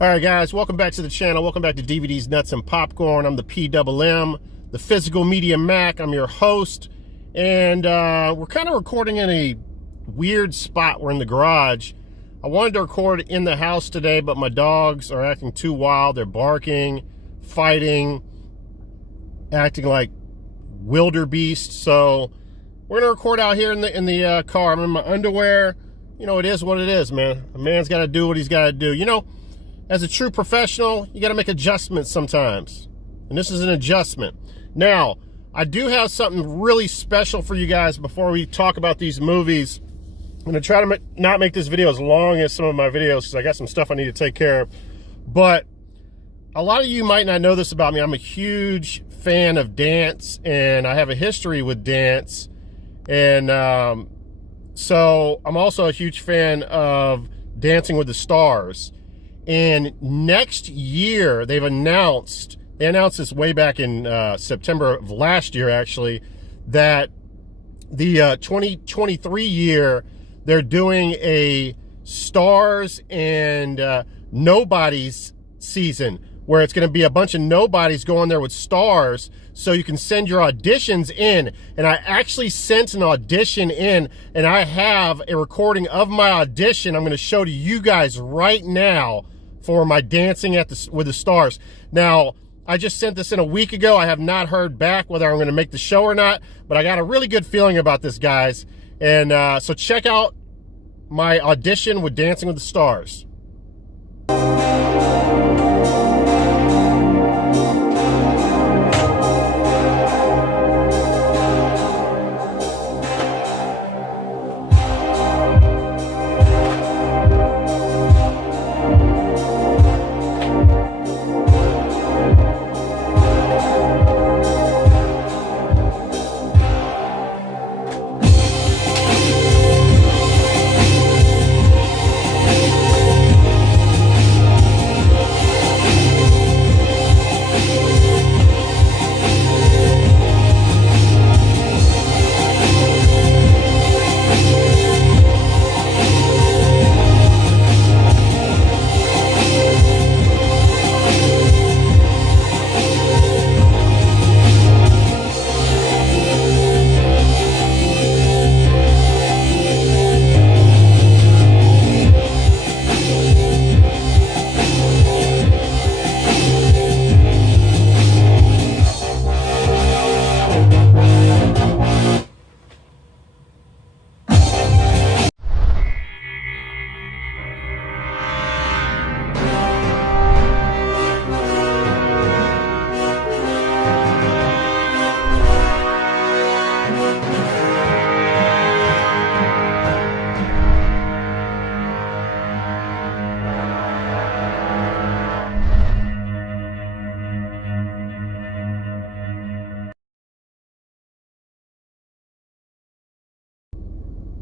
All right, guys, welcome back to the channel. Welcome back to DVDs, Nuts, and Popcorn. I'm the PMM, the Physical Media Mack. I'm your host, and we're kind of recording in a weird spot. We're in the garage. I wanted to record in the house today, but my dogs are acting too wild. They're barking, fighting, acting like wildebeest. So we're gonna record out here in the car. I'm in my underwear. You know, it is what it is, man. A man's got to do what he's got to do. You know, as a true professional, you got to make adjustments sometimes. And this is an adjustment. Now, I do have something really special for you guys before we talk about these movies. I'm going to try to not make this video as long as some of my videos because I got some stuff I need to take care of. But a lot of you might not know this about me. I'm a huge fan of dance, and I have a history with dance. And so I'm also a huge fan of Dancing with the Stars. And next year, they announced this way back in September of last year, actually, that the 2023 year, they're doing a Stars and Nobodies season, where it's going to be a bunch of nobodies going there with stars, so you can send your auditions in. And I actually sent an audition in, and I have a recording of my audition I'm going to show to you guys right now for my Dancing with the Stars. Now, I just sent this in a week ago. I have not heard back whether I'm going to make the show or not, but I got a really good feeling about this, guys. And so check out my audition with Dancing with the Stars.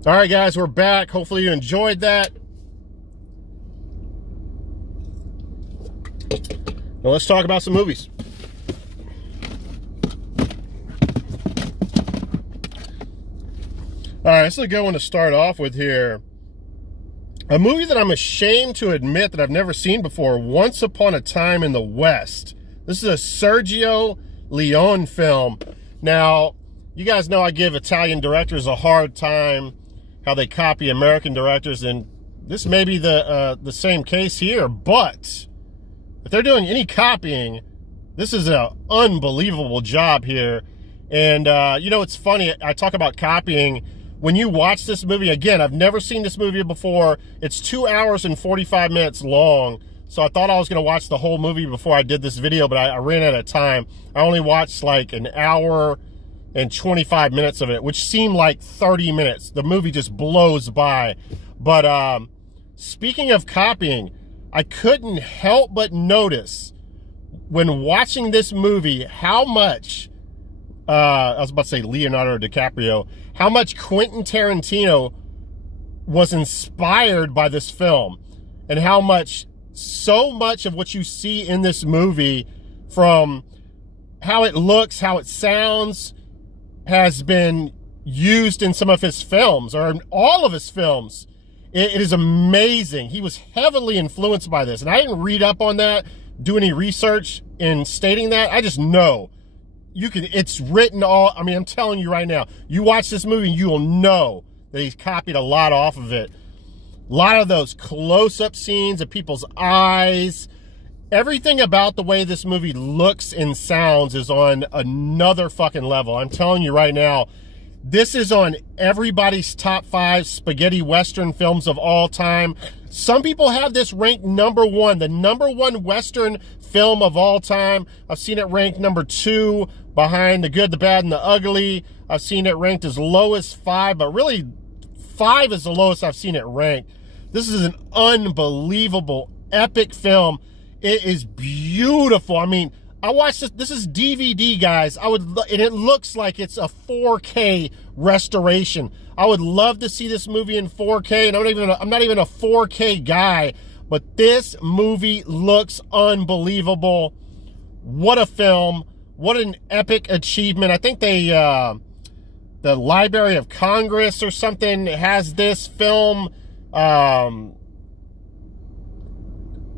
All right, guys, we're back. Hopefully you enjoyed that. Now let's talk about some movies. All right, this is a good one to start off with here. A movie that I'm ashamed to admit that I've never seen before, Once Upon a Time in the West. This is a Sergio Leone film. Now, you guys know I give Italian directors a hard time how they copy American directors, and this may be the same case here, but if they're doing any copying, this is an unbelievable job here. And you know, it's funny, I talk about copying. When you watch this movie, again, I've never seen this movie before. It's 2 hours and 45 minutes long, so I thought I was going to watch the whole movie before I did this video, but I ran out of time. I only watched like an hour and 25 minutes of it, which seemed like 30 minutes. The movie just blows by. But speaking of copying, I couldn't help but notice when watching this movie how much, I was about to say Leonardo DiCaprio, how much Quentin Tarantino was inspired by this film, and how much, so much of what you see in this movie, from how it looks, how it sounds, has been used in some of his films, or in all of his films. It is amazing. He was heavily influenced by this. And I didn't read up on that, do any research in stating that. I just know. It's written all, I mean, I'm telling you right now, you watch this movie, you will know that he's copied a lot off of it. A lot of those close-up scenes of people's eyes. Everything about the way this movie looks and sounds is on another fucking level. I'm telling you right now, this is on everybody's top 5 spaghetti western films of all time. Some people have this ranked number 1, the number 1 western film of all time. I've seen it ranked number 2 behind The Good, the Bad, and the Ugly. I've seen it ranked as low as 5, but really 5 is the lowest I've seen it ranked. This is an unbelievable, epic film. It is beautiful. I mean, I watched this. This is DVD, guys. And it looks like it's a 4K restoration. I would love to see this movie in 4K, and I'm not even a 4K guy, but this movie looks unbelievable. What a film. What an epic achievement. I think the Library of Congress or something has this film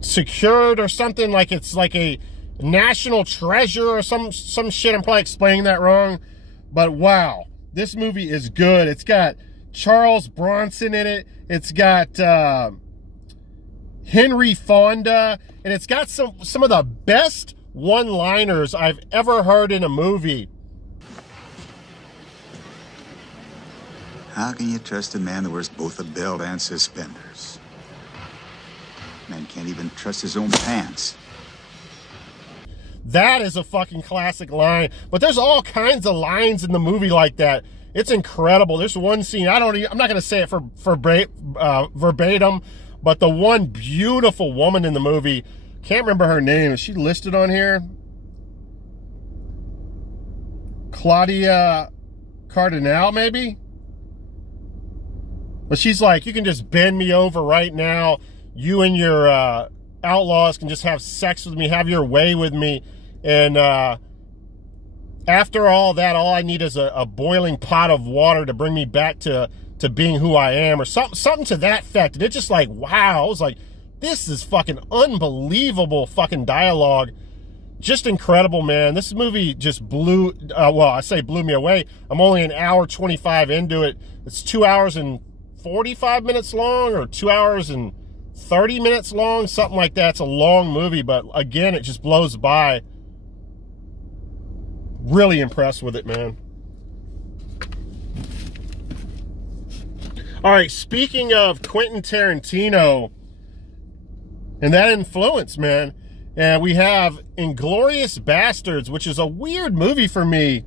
secured or something, like it's like a national treasure or some shit. I'm probably explaining that wrong, but wow, this movie is good. It's got Charles Bronson in it. It's got Henry Fonda, and it's got some of the best one-liners I've ever heard in a movie. How can you trust a man that wears both a belt and suspenders? Man can't even trust his own pants. That is a fucking classic line. But there's all kinds of lines in the movie like that. It's incredible. There's one scene, I'm not going to say it for verbatim, but the one beautiful woman in the movie, can't remember her name. Is she listed on here? Claudia Cardinal, maybe? But she's like, you can just bend me over right now. You and your outlaws can just have sex with me, have your way with me. And after all that, all I need is a boiling pot of water to bring me back to being who I am, or something to that effect. And it's just like, wow. I was like, this is fucking unbelievable fucking dialogue. Just incredible, man. This movie just blew me away. I'm only an hour 25 into it. It's 2 hours and 45 minutes long, or 2 hours and 30 minutes long, something like that. It's a long movie, but again, it just blows by. Really impressed with it, man. All right, speaking of Quentin Tarantino and that influence, man, and we have Inglourious Bastards, which is a weird movie for me.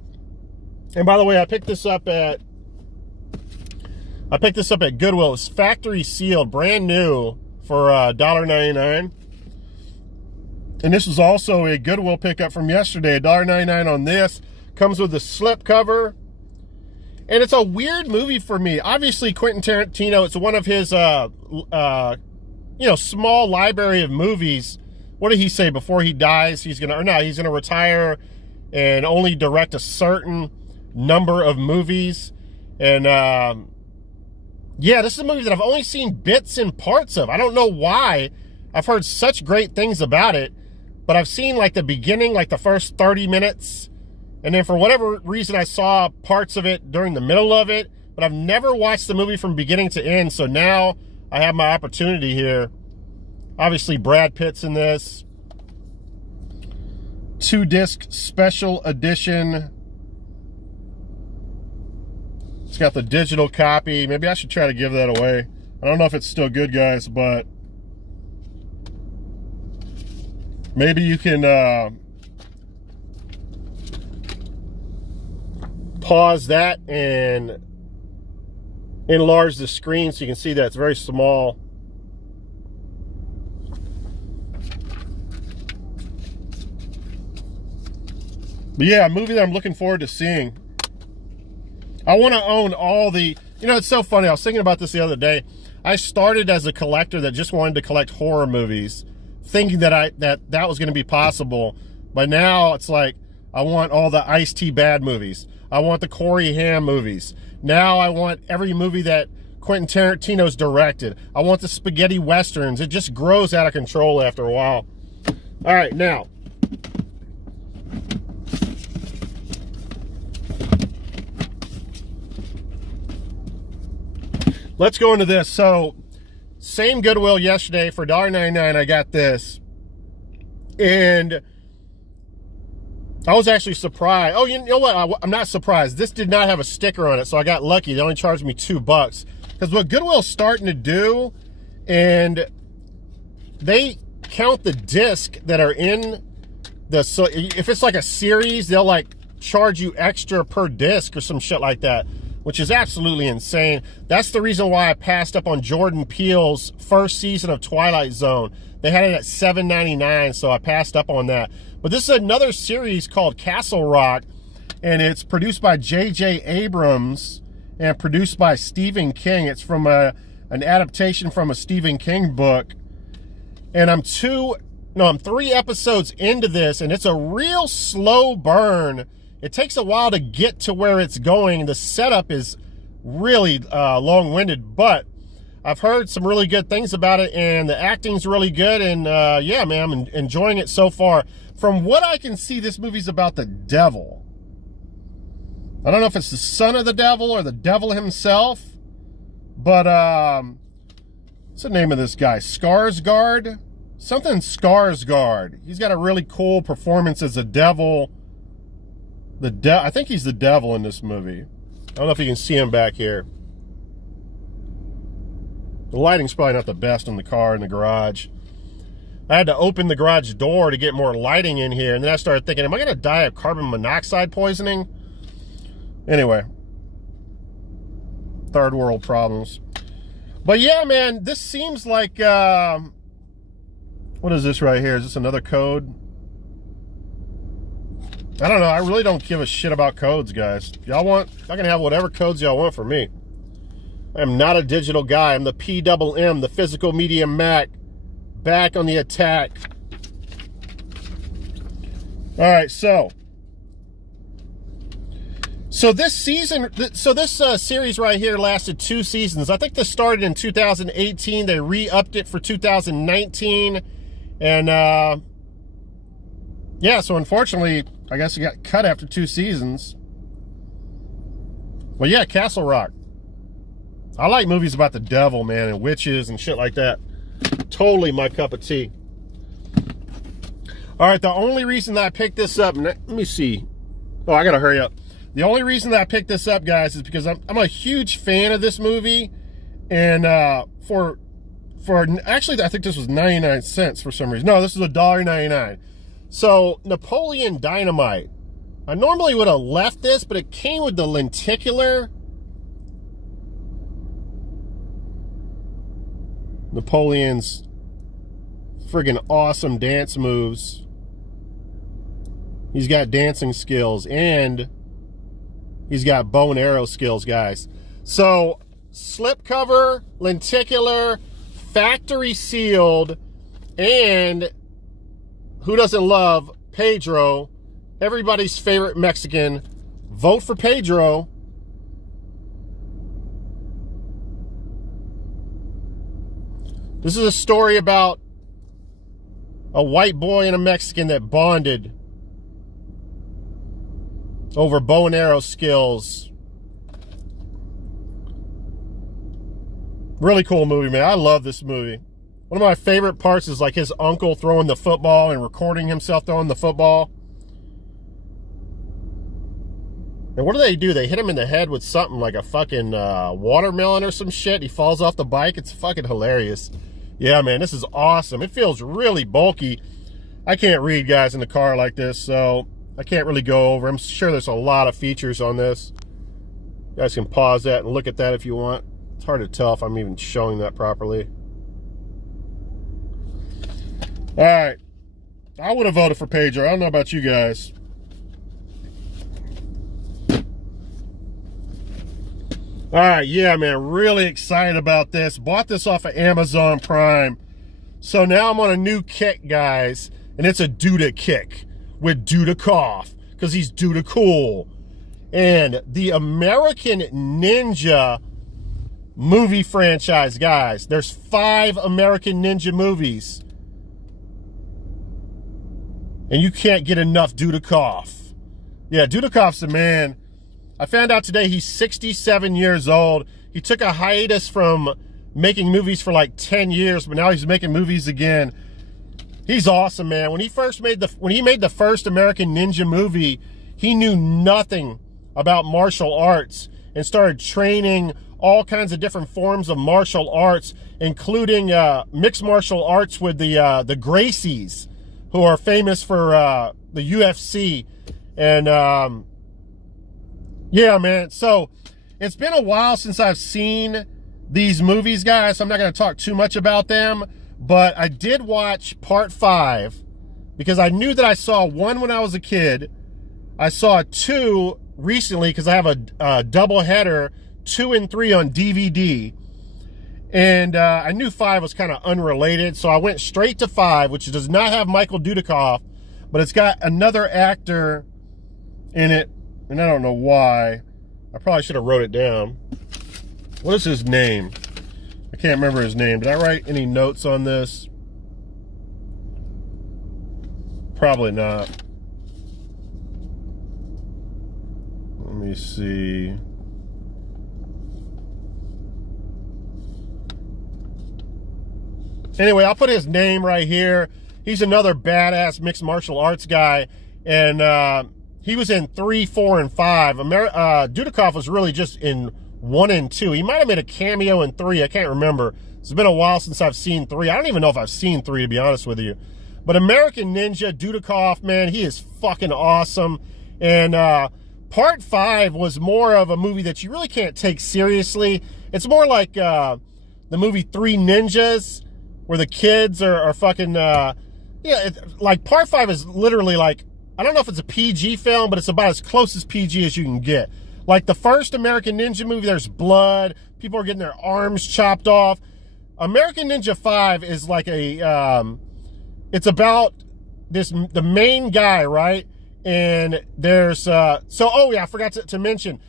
And by the way, I picked this up at Goodwill. It's factory sealed, brand new, for $1.99. And this was also a Goodwill pickup from yesterday, $1.99 on this. Comes with a slip cover. And it's a weird movie for me. Obviously, Quentin Tarantino, it's one of his, small library of movies. What did he say before he dies? He's going to retire and only direct a certain number of movies. And, yeah, this is a movie that I've only seen bits and parts of. I don't know why. I've heard such great things about it, but I've seen like the beginning, like the first 30 minutes. And then for whatever reason, I saw parts of it during the middle of it, but I've never watched the movie from beginning to end. So now I have my opportunity here. Obviously, Brad Pitt's in this. 2-disc special edition. It's got the digital copy. Maybe I should try to give that away. I don't know if it's still good, guys, but maybe you can pause that and enlarge the screen so you can see that it's very small. But yeah, a movie that I'm looking forward to seeing. I want to own all the, it's so funny. I was thinking about this the other day. I started as a collector that just wanted to collect horror movies, thinking that that was going to be possible. But now it's like, I want all the Ice-T Bad movies. I want the Corey Haim movies. Now I want every movie that Quentin Tarantino's directed. I want the spaghetti westerns. It just grows out of control after a while. All right, now. Let's go into this. So, same Goodwill yesterday for $1.99. I got this. And I was actually surprised. Oh, you know what? I'm not surprised. This did not have a sticker on it, so I got lucky. They only charged me $2. Because what Goodwill's starting to do, and they count the disc that are in the, so if it's like a series, they'll like charge you extra per disc or some shit like that, which is absolutely insane. That's the reason why I passed up on Jordan Peele's first season of Twilight Zone. They had it at $7.99, so I passed up on that. But this is another series called Castle Rock, and it's produced by J.J. Abrams and produced by Stephen King. It's from an adaptation from a Stephen King book. And I'm 3 episodes into this, and it's a real slow burn. It takes a while to get to where it's going. The setup is really long-winded, but I've heard some really good things about it, and the acting's really good, and yeah, man, I'm enjoying it so far. From what I can see, this movie's about the devil. I don't know if it's the son of the devil or the devil himself, but what's the name of this guy? Skarsgård? Something Skarsgård. He's got a really cool performance as a devil. I think he's the devil in this movie. I don't know if you can see him back here. The lighting's probably not the best in the car, in the garage. I had to open the garage door to get more lighting in here, and then I started thinking, am I going to die of carbon monoxide poisoning? Anyway. Third world problems. But yeah, man, this seems like, what is this right here? Is this another code? I don't know. I really don't give a shit about codes, guys. Y'all can have whatever codes y'all want for me. I am not a digital guy. I'm the PMM, the Physical Media Mack, back on the attack. All right, so this season, this series right here lasted 2 seasons. I think this started in 2018. They re-upped it for 2019, and yeah. So unfortunately, I guess it got cut after 2 seasons. Well, yeah, Castle Rock. I like movies about the devil, man, and witches and shit like that. Totally my cup of tea. All right, the only reason that I picked this up, let me see. Oh, I gotta hurry up. The only reason that I picked this up, guys, is because I'm a huge fan of this movie, and for actually, I think this was 99 cents for some reason. No, this is $1.99. So Napoleon Dynamite. I normally would have left this, but it came with the lenticular. Napoleon's friggin' awesome dance moves. He's got dancing skills, and he's got bow and arrow skills, guys. So, slipcover, lenticular, factory sealed, and who doesn't love Pedro, everybody's favorite Mexican? Vote for Pedro. This is a story about a white boy and a Mexican that bonded over bow and arrow skills. Really cool movie, man. I love this movie. One of my favorite parts is like his uncle throwing the football and recording himself throwing the football. And what do? They hit him in the head with something like a fucking watermelon or some shit. He falls off the bike. It's fucking hilarious. Yeah, man, this is awesome. It feels really bulky. I can't read, guys, in the car like this, so I can't really go over. I'm sure there's a lot of features on this. You guys can pause that and look at that if you want. It's hard to tell if I'm even showing that properly. All right. I would have voted for Pedro. I don't know about you guys. All right, yeah, man, really excited about this. Bought this off of Amazon Prime. So now I'm on a new kick, guys, and it's a Duda kick with Dudikoff, because he's Duda cool. And the American Ninja movie franchise, guys. There's 5 American Ninja movies. And you can't get enough Dudikoff. Yeah, Dudikov's the man. I found out today he's 67 years old. He took a hiatus from making movies for like 10 years, but now he's making movies again. He's awesome, man. When he made the first American Ninja movie, he knew nothing about martial arts and started training all kinds of different forms of martial arts, including mixed martial arts with the Gracies, who are famous for the UFC. And yeah, man. So it's been a while since I've seen these movies, guys. So I'm not going to talk too much about them, but I did watch part 5 because I knew that I saw 1 when I was a kid. I saw 2 recently because I have a double header, 2 and 3 on DVD. And I knew 5 was kind of unrelated, so I went straight to 5, which does not have Michael Dudikoff, but it's got another actor in it, and I don't know why. I probably should have wrote it down. What is his name? I can't remember his name. Did I write any notes on this? Probably not. Let me see. Anyway, I'll put his name right here. He's another badass mixed martial arts guy, and he was in 3, 4, and 5. Dudikoff was really just in 1 and 2. He might have made a cameo in 3. I can't remember. It's been a while since I've seen 3. I don't even know if I've seen 3, to be honest with you. But American Ninja, Dudikoff, man, he is fucking awesome. And part 5 was more of a movie that you really can't take seriously. It's more like the movie 3 Ninjas, where the kids are fucking, like part 5 is literally like, I don't know if it's a PG film, but it's about as close as PG as you can get. Like the first American Ninja movie, there's blood, people are getting their arms chopped off. American Ninja 5 is like a, it's about the main guy, right? And there's, oh yeah, I forgot to mention,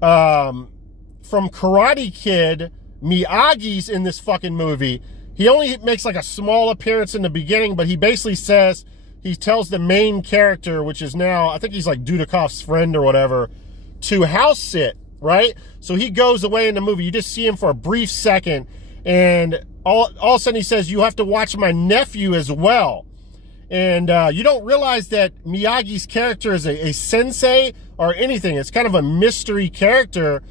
from Karate Kid, Miyagi's in this fucking movie. He only makes like a small appearance in the beginning, but he basically says, he tells the main character, which is now, I think he's like Dudikoff's friend or whatever, to house sit, right? So he goes away in the movie. You just see him for a brief second, and all of a sudden he says, you have to watch my nephew as well. And you don't realize that Miyagi's character is a sensei or anything. It's kind of a mystery character.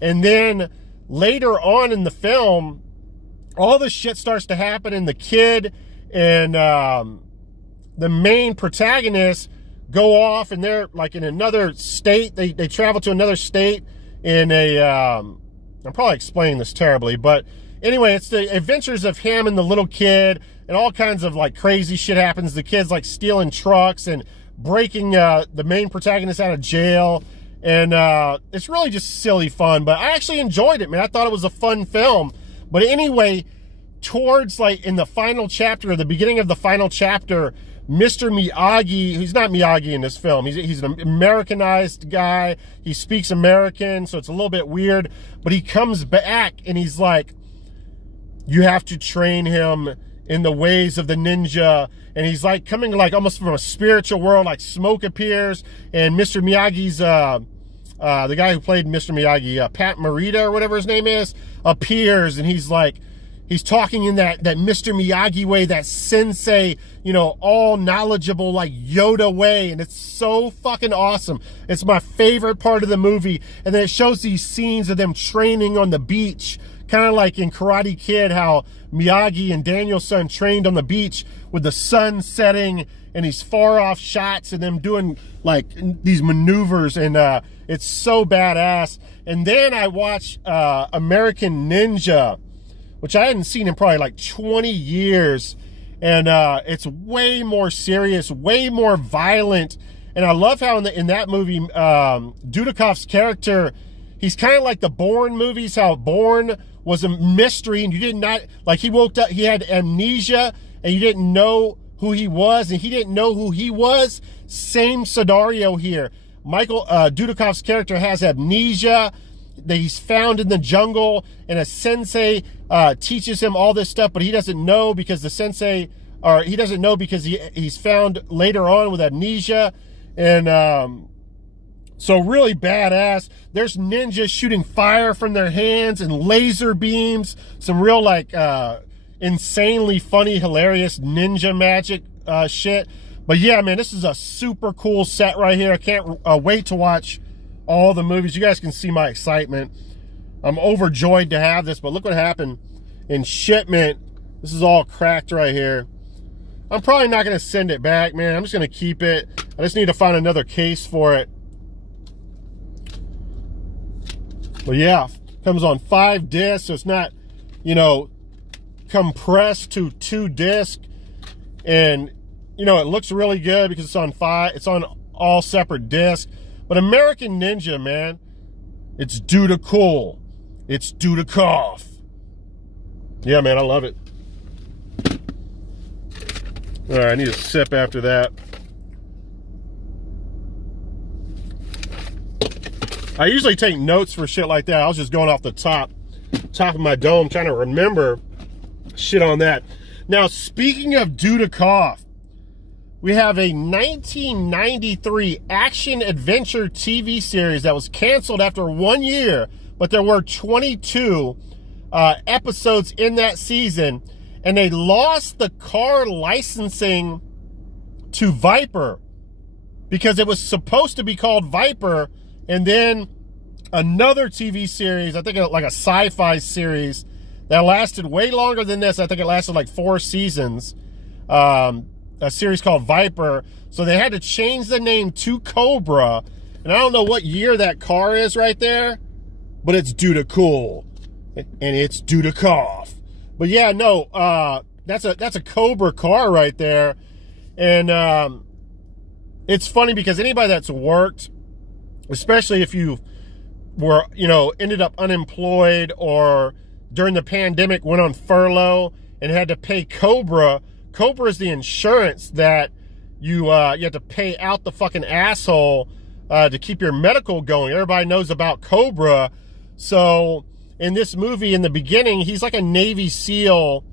And then later on in the film, all this shit starts to happen, and the kid and the main protagonist go off, and they're like in another state. They travel to another state in a, I'm probably explaining this terribly, but anyway, it's the adventures of him and the little kid, and all kinds of like crazy shit happens. The kid's like stealing trucks and breaking the main protagonist out of jail. And it's really just silly fun, but I actually enjoyed it, man. I thought it was a fun film. But anyway, towards like in the final chapter, the beginning of the final chapter, Mr. Miyagi, he's not Miyagi in this film. He's an Americanized guy. He speaks American, so it's a little bit weird. But he comes back and he's like, you have to train him in the ways of the ninja. And he's like coming like almost from a spiritual world, like smoke appears. And Mr. Miyagi's, the guy who played Mr. Miyagi, Pat Morita or whatever his name is, appears. And he's like, he's talking in that Mr. Miyagi way, that sensei, you know, all knowledgeable, like Yoda way. And it's so fucking awesome. It's my favorite part of the movie. And then it shows these scenes of them training on the beach, kind of like in Karate Kid, how Miyagi and Daniel-san trained on the beach with the sun setting and these far off shots and them doing like these maneuvers. And it's so badass. And then I watched American Ninja, which I hadn't seen in probably like 20 years. And it's way more serious, way more violent. And I love how in that movie, Dudikoff's character, he's kind of like the Bourne movies, how Bourne was a mystery and you did not, like he woke up, he had amnesia and you didn't know who he was and he didn't know who he was. Same scenario here. Michael Dudikoff's character has amnesia that he's found in the jungle, and a sensei teaches him all this stuff, but he doesn't know because the sensei, or he doesn't know because he's found later on with amnesia. And so really badass. There's ninjas shooting fire from their hands and laser beams. Some real like insanely funny, hilarious ninja magic shit. But yeah, man, this is a super cool set right here. I can't wait to watch all the movies. You guys can see my excitement. I'm overjoyed to have this, but look what happened in shipment. This is all cracked right here. I'm probably not going to send it back, man. I'm just going to keep it. I just need to find another case for it. But yeah, comes on 5 discs, so it's not, you know, compressed to 2 discs. And, you know, it looks really good because it's on 5. It's on all separate discs. But American Ninja, man, it's due to cool. It's due to cough. Yeah, man, I love it. All right, I need a sip after that. I usually take notes for shit like that. I was just going off the top of my dome, trying to remember shit on that. Now, speaking of due to cough, we have a 1993 action-adventure TV series that was canceled after 1 year, but there were 22 episodes in that season, and they lost the car licensing to Viper because it was supposed to be called Viper, and then another TV series, I think like a sci-fi series that lasted way longer than this. I think it lasted like 4 seasons. A series called Viper. So they had to change the name to Cobra. And I don't know what year that car is right there, but it's due to cool. And it's due to cough. But yeah, no, that's a Cobra car right there. And it's funny because anybody that's worked, especially if you were, you know, ended up unemployed or during the pandemic went on furlough and had to pay Cobra. Cobra is the insurance that you have to pay out the fucking asshole to keep your medical going. Everybody knows about Cobra. So in this movie, in the beginning, he's like a Navy SEAL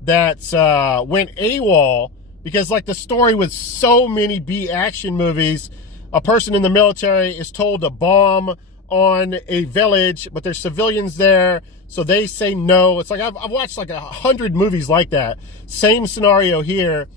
that's went AWOL because, like the story with so many B action movies, a person in the military is told to bomb on a village, but there's civilians there, so they say no. It's like I've watched like 100 movies like that. Same scenario here,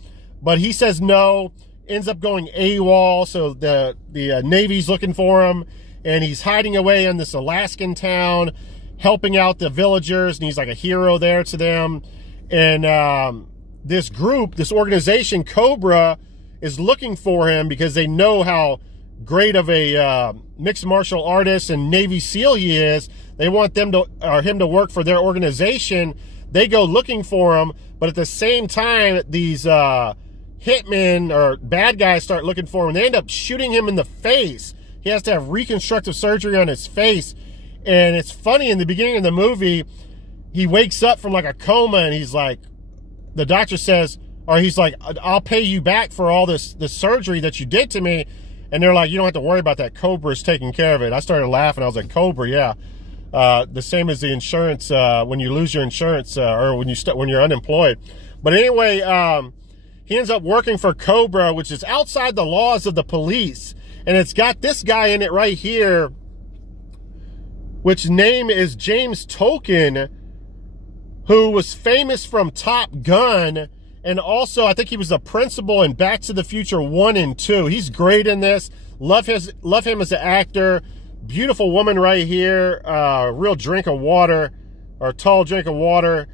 but he says no, ends up going AWOL, so the Navy's looking for him, and he's hiding away in this Alaskan town, helping out the villagers, and he's like a hero there to them. And this group, this organization, Cobra, is looking for him because they know how great of a mixed martial artist and Navy SEAL he is. They want them to, or him to work for their organization. They go looking for him, but at the same time, these hitmen or bad guys start looking for him. They end up shooting him in the face. He has to have reconstructive surgery on his face. And it's funny, in the beginning of the movie, he wakes up from like a coma, and he's like, the doctor says, or he's like, I'll pay you back for all this surgery that you did to me. And they're like, you don't have to worry about that. Cobra's taking care of it. I started laughing. I was like, Cobra, yeah. The same as the insurance, when you lose your insurance, or when you're unemployed. But anyway, he ends up working for Cobra, which is outside the laws of the police. And it's got this guy in it right here, which name is James Tolkien, who was famous from Top Gun. And also, I think he was the principal in Back to the Future 1 and 2. He's great in this. Love him as an actor. Beautiful woman right here. Real drink of water, or a tall drink of water.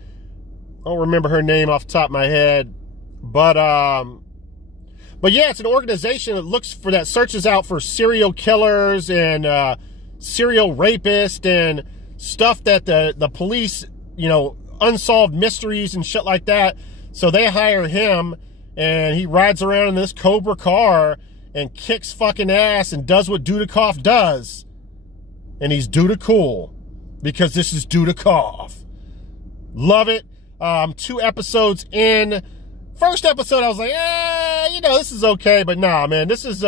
I don't remember her name off the top of my head. But yeah, it's an organization that searches out for serial killers and serial rapists and stuff that the police, you know, unsolved mysteries and shit like that. So they hire him, and he rides around in this Cobra car and kicks fucking ass and does what Dudikoff does. And he's due to cool, because this is due to cough. Love it. 2 episodes in. First episode, I was like, you know, this is okay. But nah, man, this is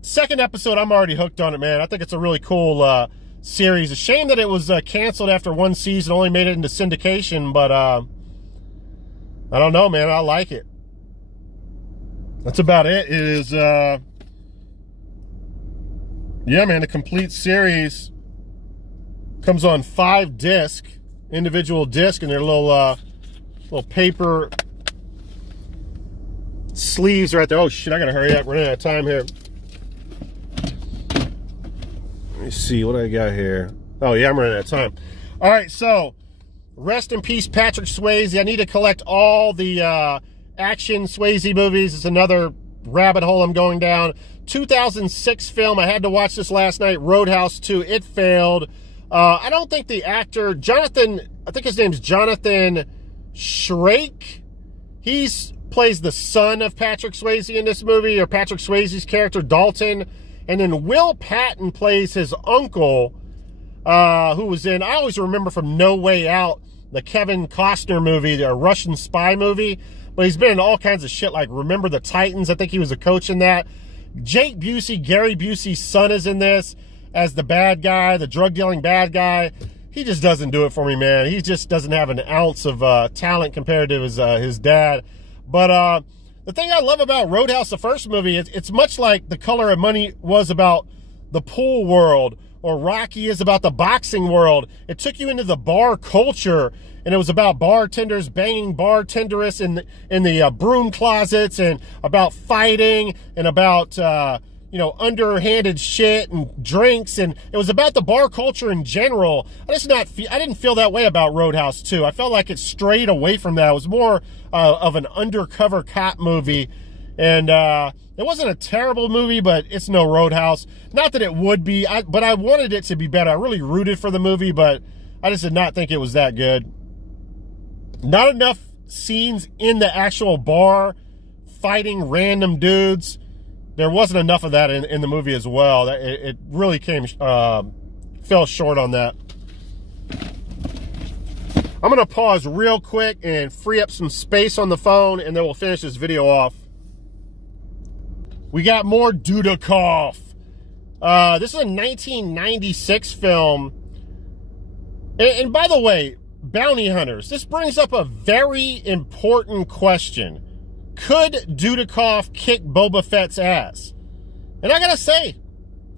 second episode, I'm already hooked on it, man. I think it's a really cool series. A shame that it was canceled after one season, only made it into syndication, but I don't know, man. I like it. That's about it. It is, yeah, man, the complete series comes on 5 disc, individual disc, and their little paper sleeves right there. Oh shit, I gotta hurry up, running out of time here. Let me see what I got here. Oh yeah, I'm running out of time. All right, so rest in peace, Patrick Swayze. I need to collect all the action Swayze movies. It's another rabbit hole I'm going down. 2006 film. I had to watch this last night. Roadhouse II. It failed. I don't think the actor Jonathan, I think his name's Jonathan Shrake. He plays the son of Patrick Swayze in this movie, or Patrick Swayze's character Dalton. And then Will Patton plays his uncle, who was in, I always remember from No Way Out, the Kevin Costner movie, the Russian spy movie. But he's been in all kinds of shit like Remember the Titans. I think he was a coach in that. Jake Busey, Gary Busey's son, is in this as the bad guy, the drug-dealing bad guy. He just doesn't do it for me, man. He just doesn't have an ounce of talent compared to his dad. But the thing I love about Roadhouse, the first movie, it's much like The Color of Money was about the pool world, or Rocky is about the boxing world. It took you into the bar culture, and it was about bartenders banging bartenders in the broom closets, and about fighting, and about you know, underhanded shit and drinks, and it was about the bar culture in general. I didn't feel that way about Roadhouse 2. I felt like it strayed away from that. It was more of an undercover cop movie, and it wasn't a terrible movie, but it's no Roadhouse. Not that it would be, but I wanted it to be better. I really rooted for the movie, but I just did not think it was that good. Not enough scenes in the actual bar fighting random dudes. There wasn't enough of that in the movie as well. It really fell short on that. I'm going to pause real quick and free up some space on the phone, and then we'll finish this video off. We got more Dudikoff. This is a 1996 film. And by the way, bounty hunters, this brings up a very important question. Could Dudikoff kick Boba Fett's ass? And I gotta say,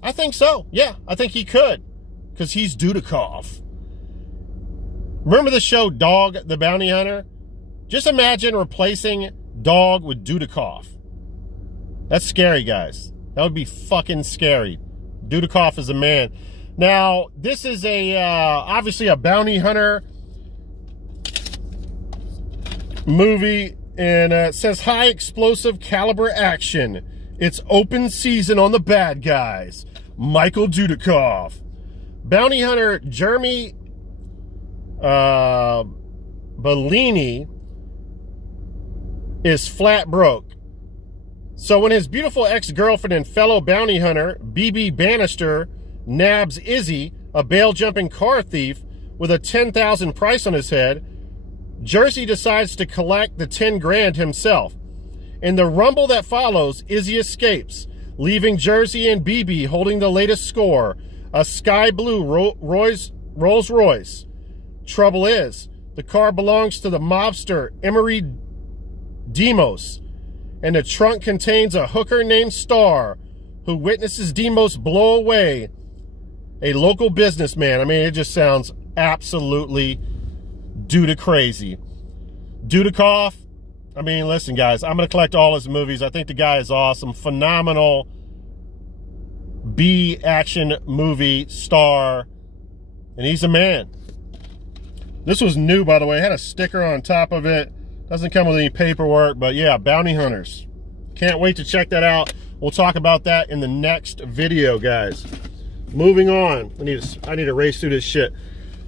I think so. Yeah, I think he could, because he's Dudikoff. Remember the show Dog the Bounty Hunter? Just imagine replacing Dog with Dudikoff. That's scary, guys. That would be fucking scary. Dudikoff is a man. Now, this is obviously a bounty hunter movie. And it says, high explosive caliber action. It's open season on the bad guys. Michael Dudikoff. Bounty hunter Jeremy Bellini is flat broke. So when his beautiful ex-girlfriend and fellow bounty hunter, BB Bannister, nabs Izzy, a bail-jumping car thief, with a $10,000 price on his head, Jersey decides to collect the 10 grand himself. In the rumble that follows, Izzy escapes, leaving Jersey and BB holding the latest score, a sky blue Rolls Royce. Trouble is, the car belongs to the mobster Emery Demos, and the trunk contains a hooker named Star, who witnesses Demos blow away a local businessman. I mean, it just sounds absolutely crazy. Dudikoff, I mean, listen, guys, I'm going to collect all his movies. I think the guy is awesome. Phenomenal B action movie star, and he's a man. This was new, by the way. It had a sticker on top of it. Doesn't come with any paperwork, but yeah, Bounty Hunters. Can't wait to check that out. We'll talk about that in the next video, guys. Moving on. I need to race through this shit.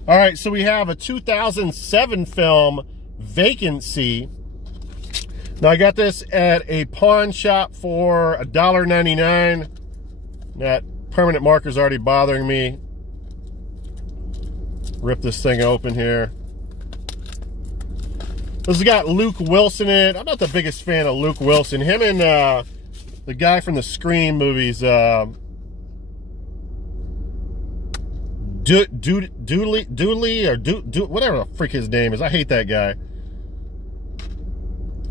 All right, so we have a 2007 film, Vacancy. Now, I got this at a pawn shop for $1.99. That permanent marker's already bothering me. Rip this thing open here. This has got Luke Wilson in it. I'm not the biggest fan of Luke Wilson. Him and the guy from the Scream movies, Dooley, or whatever the freak his name is. I hate that guy.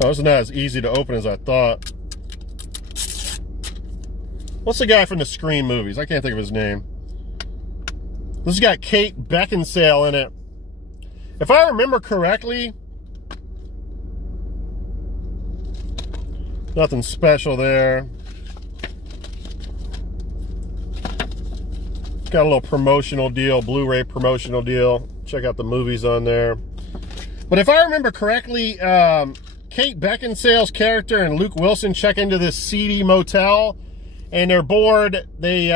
Oh, it's not as easy to open as I thought. What's the guy from the Scream movies? I can't think of his name. This has got Kate Beckinsale in it. If I remember correctly, nothing special there. Got a little promotional deal, Blu-ray promotional deal. Check out the movies on there. But if I remember correctly, Kate Beckinsale's character and Luke Wilson check into this seedy motel, and they're bored. They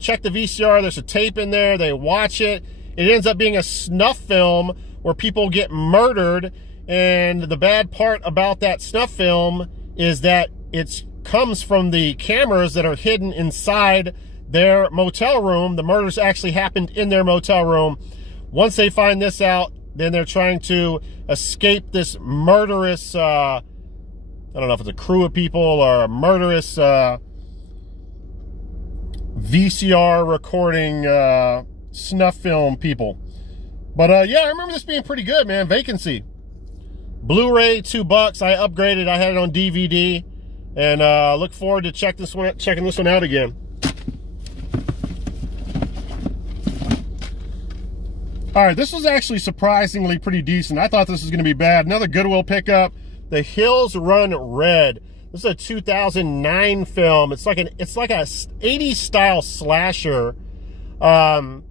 check the VCR. There's a tape in there. They watch it. It ends up being a snuff film where people get murdered. And the bad part about that snuff film is that it comes from the cameras that are hidden inside their motel room. The murders actually happened in their motel room. Once they find this out, then they're trying to escape this murderous, I don't know if it's a crew of people or a murderous VCR recording snuff film people. But yeah, I remember this being pretty good, man. Vacancy. Blu-ray, $2. I upgraded. I had it on DVD. And look forward to checking this one out again. All right, this was actually surprisingly pretty decent. I thought this was going to be bad. Another Goodwill pickup, The Hills Run Red. This is a 2009 film. It's like a 80s style slasher. Now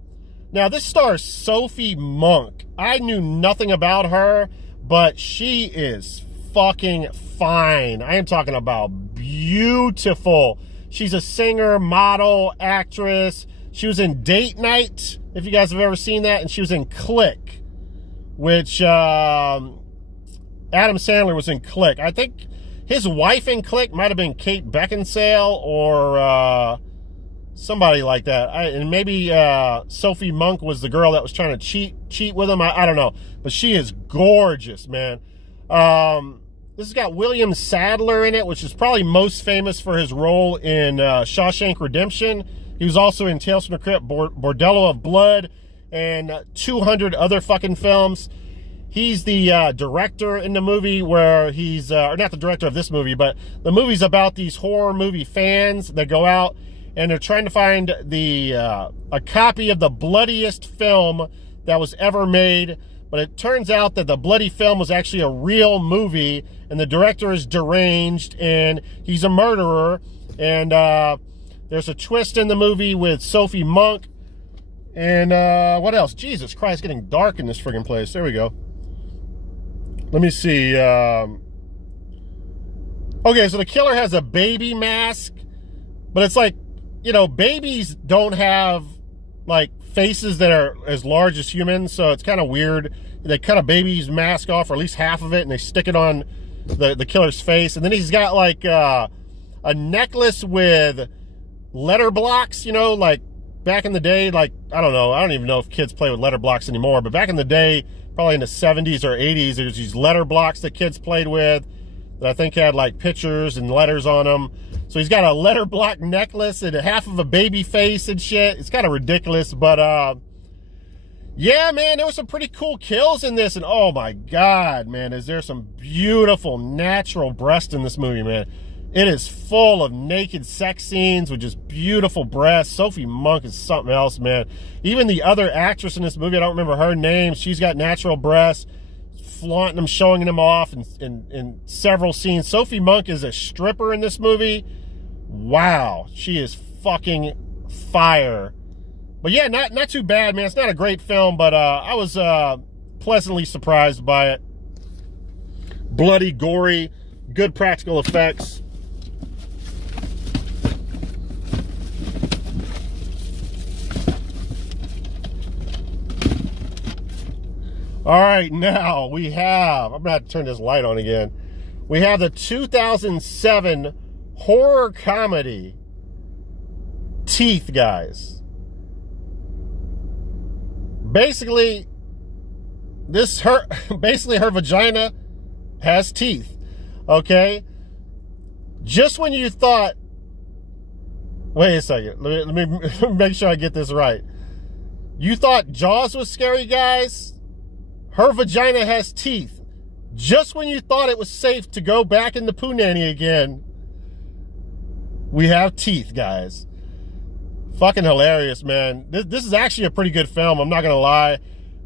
this stars Sophie Monk. I knew nothing about her, but she is fucking fine. I am talking about beautiful. She's a singer, model, actress. She was in Date Night, if you guys have ever seen that, and she was in Click, which Adam Sandler was in Click. I think his wife in Click might have been Kate Beckinsale or somebody like that. And maybe Sophie Monk was the girl that was trying to cheat with him. I don't know, but she is gorgeous, man. This has got William Sadler in it, which is probably most famous for his role in Shawshank Redemption. He was also in Tales from the Crypt, Bordello of Blood, and 200 other fucking films. He's the director in the movie where he's, or not the director of this movie, but the movie's about these horror movie fans that go out and they're trying to find a copy of the bloodiest film that was ever made. But it turns out that the bloody film was actually a real movie, and the director is deranged, and he's a murderer. And there's a twist in the movie with Sophie Monk. And what else? Jesus Christ, it's getting dark in this friggin' place. There we go. Let me see. Okay, so the killer has a baby mask, but it's like, you know, babies don't have like faces that are as large as humans, so it's kind of weird. They cut a baby's mask off, or at least half of it, and they stick it on the killer's face. And then he's got like a necklace with letter blocks, you know, like back in the day, like, I don't even know if kids play with letter blocks anymore, but back in the day, probably in the 70s or 80s, there's these letter blocks that kids played with that I think had like pictures and letters on them. So he's got a letter block necklace and half of a baby face and shit. It's kind of ridiculous, but yeah, man, there were some pretty cool kills in this, and oh my God, man, is there some beautiful natural breasts in this movie, man. It is full of naked sex scenes with just beautiful breasts. Sophie Monk is something else, man. Even the other actress in this movie, I don't remember her name, she's got natural breasts, flaunting them, showing them off in several scenes. Sophie Monk is a stripper in this movie. Wow, she is fucking fire. But yeah, not too bad, man. It's not a great film, but I was pleasantly surprised by it. Bloody, gory, good practical effects. All right, now we have, I'm going to have to turn this light on again. We have the 2007 horror comedy Teeth, guys. Basically, her vagina has teeth, okay? Just when you thought, wait a second, let me make sure I get this right. You thought Jaws was scary, guys? Her vagina has teeth. Just when you thought it was safe to go back in the poo nanny again, we have teeth, guys. Fucking hilarious, man. This is actually a pretty good film. I'm not gonna lie.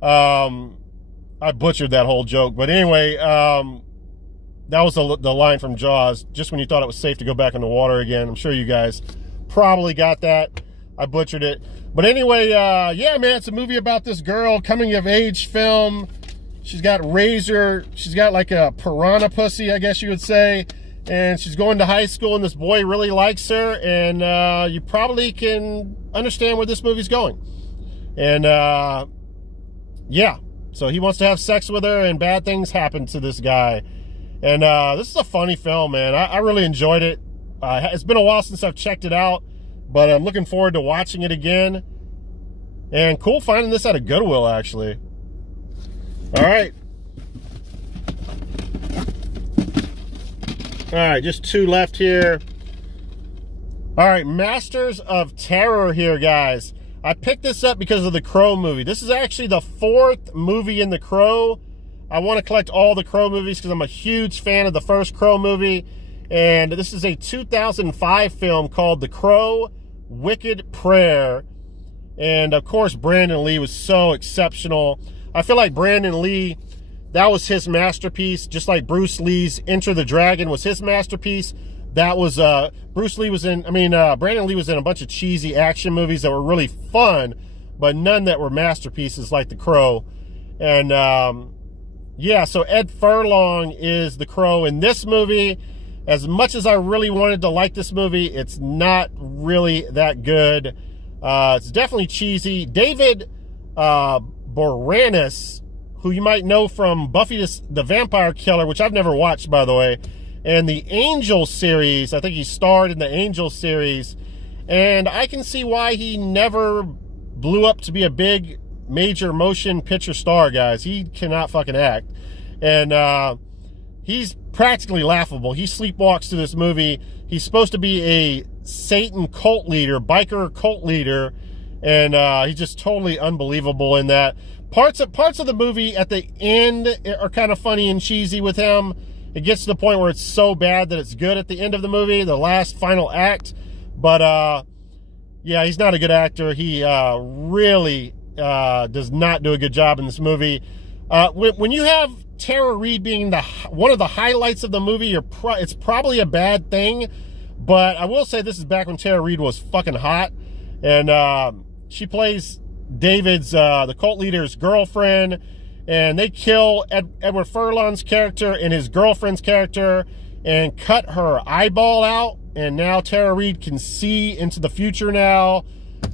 I butchered that whole joke, but anyway, that was the line from Jaws. Just when you thought it was safe to go back in the water again. I'm sure you guys probably got that. I butchered it, but anyway, yeah, man, it's a movie about this girl, coming of age film. She's got razor. She's got like a piranha pussy, I guess you would say. And she's going to high school, and this boy really likes her, and you probably can understand where this movie's going. And yeah, so he wants to have sex with her, and bad things happen to this guy. And this is a funny film, man. I really enjoyed it. It's been a while since I've checked it out, but I'm looking forward to watching it again. And cool finding this at a Goodwill, actually. All right. All right, just 2 left here. All right, Masters of Terror here, guys. I picked this up because of the Crow movie. This is actually the 4th movie in the Crow. I want to collect all the Crow movies because I'm a huge fan of the first Crow movie. And this is a 2005 film called The Crow, Wicked Prayer. And, of course, Brandon Lee was so exceptional. I feel like Brandon Lee, that was his masterpiece, just like Bruce Lee's Enter the Dragon was his masterpiece. That was, Brandon Lee was in a bunch of cheesy action movies that were really fun, but none that were masterpieces like The Crow. And, yeah, so Ed Furlong is the Crow in this movie. As much as I really wanted to like this movie, it's not really that good. It's definitely cheesy. David Boreanaz, who you might know from Buffy the Vampire Killer, which I've never watched, by the way, and the Angel series. I think he starred in the Angel series. And I can see why he never blew up to be a big, major motion picture star, guys. He cannot fucking act. And he's practically laughable. He sleepwalks through this movie. He's supposed to be a Satan cult leader, biker cult leader. And he's just totally unbelievable in that. Parts of the movie at the end are kind of funny and cheesy with him. It gets to the point where it's so bad that it's good at the end of the movie, the last final act. But yeah, he's not a good actor. He really does not do a good job in this movie. When you have Tara Reid being one of the highlights of the movie, it's probably a bad thing. But I will say this is back when Tara Reid was fucking hot. And she plays David's, the cult leader's girlfriend, and they kill Edward Furlong's character and his girlfriend's character and cut her eyeball out, and now Tara Reid can see into the future now.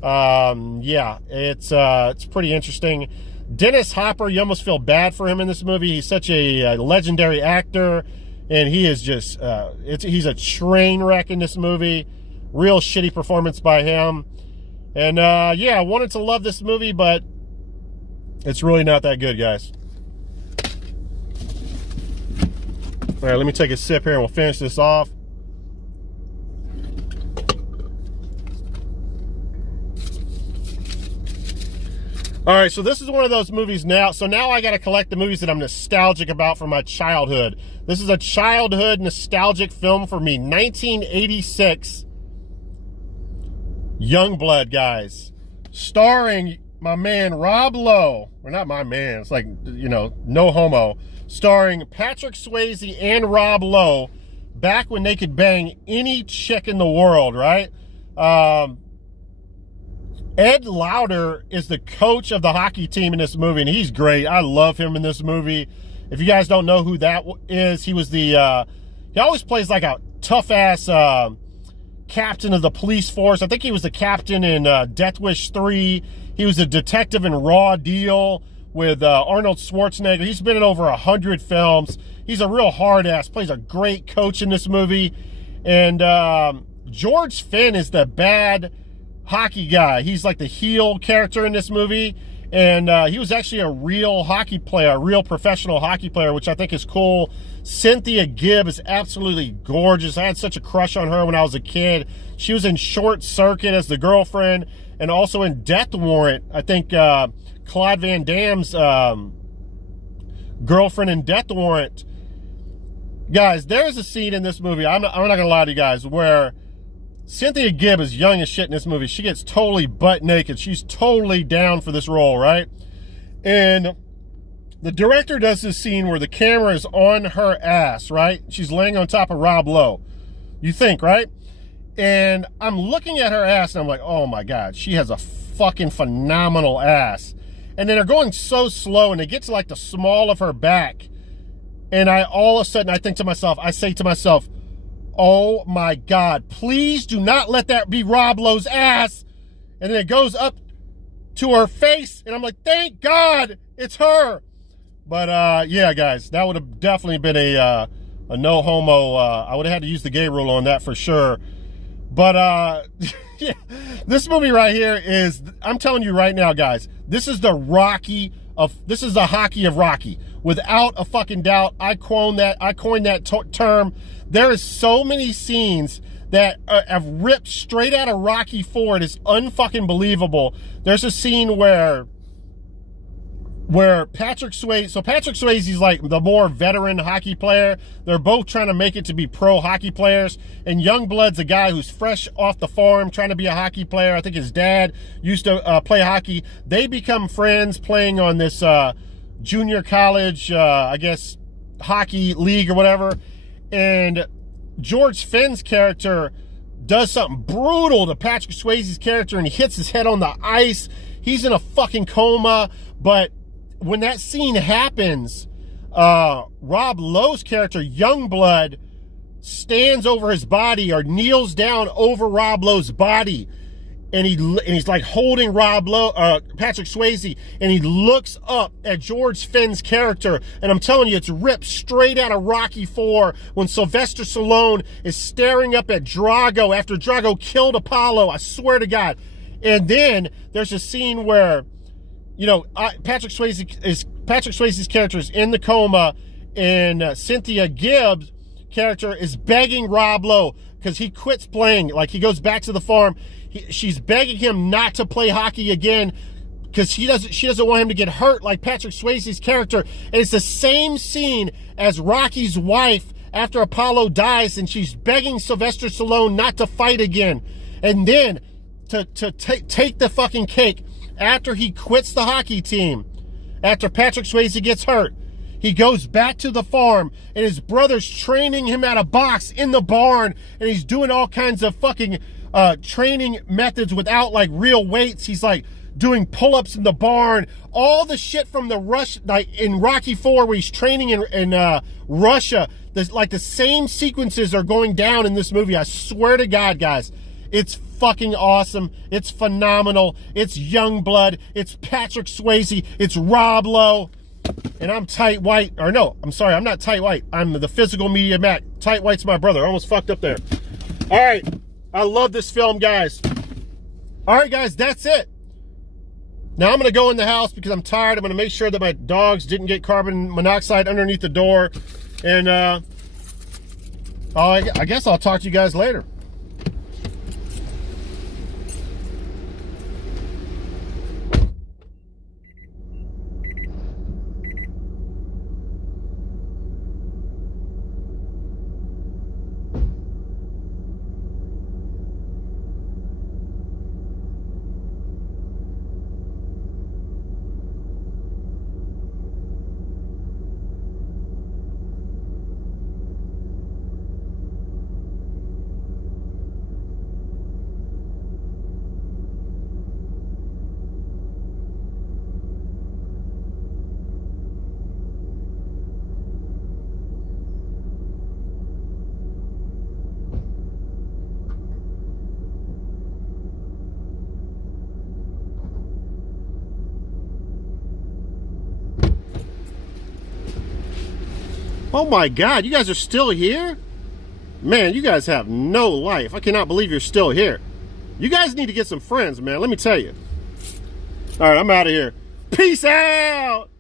Yeah, it's pretty interesting. Dennis Hopper, you almost feel bad for him in this movie. He's such a legendary actor, and he is just, he's a train wreck in this movie. Real shitty performance by him. And, yeah, I wanted to love this movie, but it's really not that good, guys. All right, let me take a sip here and we'll finish this off. All right, so this is one of those movies now. So now I got to collect the movies that I'm nostalgic about from my childhood. This is a childhood nostalgic film for me. 1986. Youngblood, guys, starring my man Rob Lowe. Well, not my man, it's like, you know, no homo. Starring Patrick Swayze and Rob Lowe, back when they could bang any chick in the world, right? Ed Lauder is the coach of the hockey team in this movie, and he's great. I love him in this movie. If you guys don't know who that is, he was the, he always plays like a tough-ass, captain of the police force. I think he was the captain in Death Wish 3. He was a detective in Raw Deal with Arnold Schwarzenegger. He's been in over 100 films. He's a real hard ass, plays a great coach in this movie. And George Finn is the bad hockey guy. He's like the heel character in this movie. And he was actually a real hockey player, a real professional hockey player, which I think is cool, Cynthia Gibb is absolutely gorgeous. I had such a crush on her when I was a kid. She was in Short Circuit as the girlfriend, and also in Death Warrant. I think Claude Van Damme's girlfriend in Death Warrant. Guys, there's a scene in this movie, I'm not going to lie to you guys, where Cynthia Gibb is young as shit in this movie. She gets totally butt naked. She's totally down for this role, right? And the director does this scene where the camera is on her ass, right? She's laying on top of Rob Lowe. You think, right? And I'm looking at her ass and I'm like, oh my God, she has a fucking phenomenal ass. And then they're going so slow and they get to like the small of her back. And all of a sudden I say to myself, oh my God, please do not let that be Rob Lowe's ass. And then it goes up to her face and I'm like, thank God it's her. But yeah, guys, that would have definitely been a no homo. I would have had to use the gay rule on that for sure. But yeah, this movie right here is, I'm telling you right now, guys, this is the hockey of Rocky. Without a fucking doubt, I coined that term. There is so many scenes that have ripped straight out of Rocky IV. It is unfucking believable. There's a scene where Patrick Swayze's like the more veteran hockey player. They're both trying to make it to be pro hockey players. And Youngblood's a guy who's fresh off the farm trying to be a hockey player. I think his dad used to play hockey. They become friends playing on this junior college, I guess, hockey league or whatever. And George Finn's character does something brutal to Patrick Swayze's character and he hits his head on the ice. He's in a fucking coma. But when that scene happens, Rob Lowe's character, Youngblood, stands over his body or kneels down over Rob Lowe's body. And he's like holding Patrick Swayze, and he looks up at George Finn's character, and I'm telling you, it's ripped straight out of Rocky IV when Sylvester Stallone is staring up at Drago after Drago killed Apollo. I swear to God. And then there's a scene where, you know, Patrick Swayze's character is in the coma, and Cynthia Gibbs' character is begging Rob Lowe because he quits playing. Like, he goes back to the farm. She's begging him not to play hockey again because she doesn't want him to get hurt like Patrick Swayze's character. And it's the same scene as Rocky's wife after Apollo dies, and she's begging Sylvester Stallone not to fight again. And then to take the fucking cake, after he quits the hockey team, after Patrick Swayze gets hurt, he goes back to the farm, and his brother's training him at a box in the barn, and he's doing all kinds of fucking training methods without like real weights. He's like doing pull-ups in the barn, all the shit from the like in Rocky IV where he's training in Russia. There's like the same sequences are going down in this movie. I swear to God, guys, it's fucking awesome. It's phenomenal. It's Youngblood. It's Patrick Swayze. It's Rob Lowe. And I'm Tight White. Or no, I'm sorry, I'm not Tight White. I'm the Physical Media Mack. Tight White's my brother. I almost fucked up there. All right. I love this film, guys. All right, guys, that's it. Now I'm going to go in the house because I'm tired. I'm going to make sure that my dogs didn't get carbon monoxide underneath the door. And I guess I'll talk to you guys later. Oh my God, you guys are still here? Man, you guys have no life. I cannot believe you're still here. You guys need to get some friends, man. Let me tell you. All right, I'm out of here. Peace out.